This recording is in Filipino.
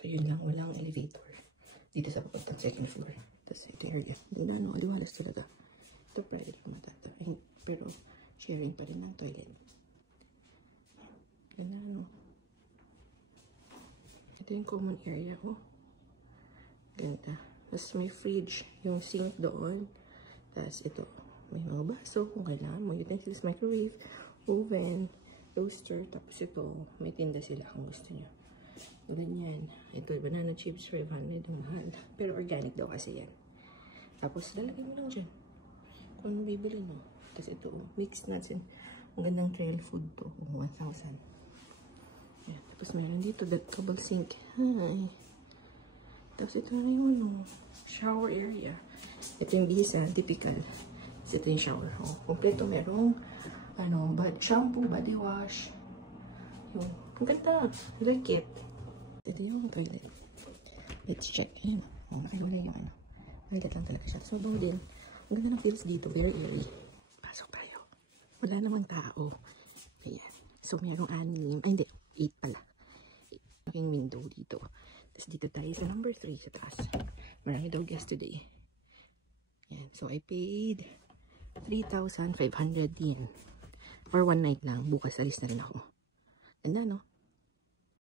So, yun lang. Walang elevator. Dito sa papuntang second floor. Tapos, ito yung area. Doon na, aliwalas talaga. Ito, private ko matatapain. Pero, sharing pa rin ng toilet. Ganda, no? Ito yung common area, oh. Ganda. Tapos, may fridge. Yung sink doon. Tapos, ito. May mga baso kung kailangan mo. Utensils, microwave, oven, toaster. Tapos, ito. May tinda sila kung gusto nyo. Ganyan. Ito, banana chips, 500. Ang mahal. Pero organic daw kasi yan. Tapos, lalagay mo lang dyan. Kung ano bibili mo. Tapos, ito, mixed nuts. Ang gandang trail food to. 1,000. Yan. Tapos, meron dito, double sink. Hi. Tapos, ito na yung shower area. Ito yung bisa, typical. Tapos, ito yung shower. Oh, kompleto, merong shampoo, body wash. Yung, ang ganda. Like it. Ito yung toilet. Let's check. Ayan. Oh, nakaiwalay yung toilet lang talaga siya. So, bago din. Ang ganda ng feels dito. Very airy. Pasok tayo. Wala namang tao. Ayan. So, merong 6. Ay, hindi. 8 pala. 8 yung window dito. Tapos, dito tayo sa number 3 sa taas. Marami daw guest today. Ayan. So, I paid 3,500 yen. For one night lang. Bukas, alis na rin ako. Ganda, no?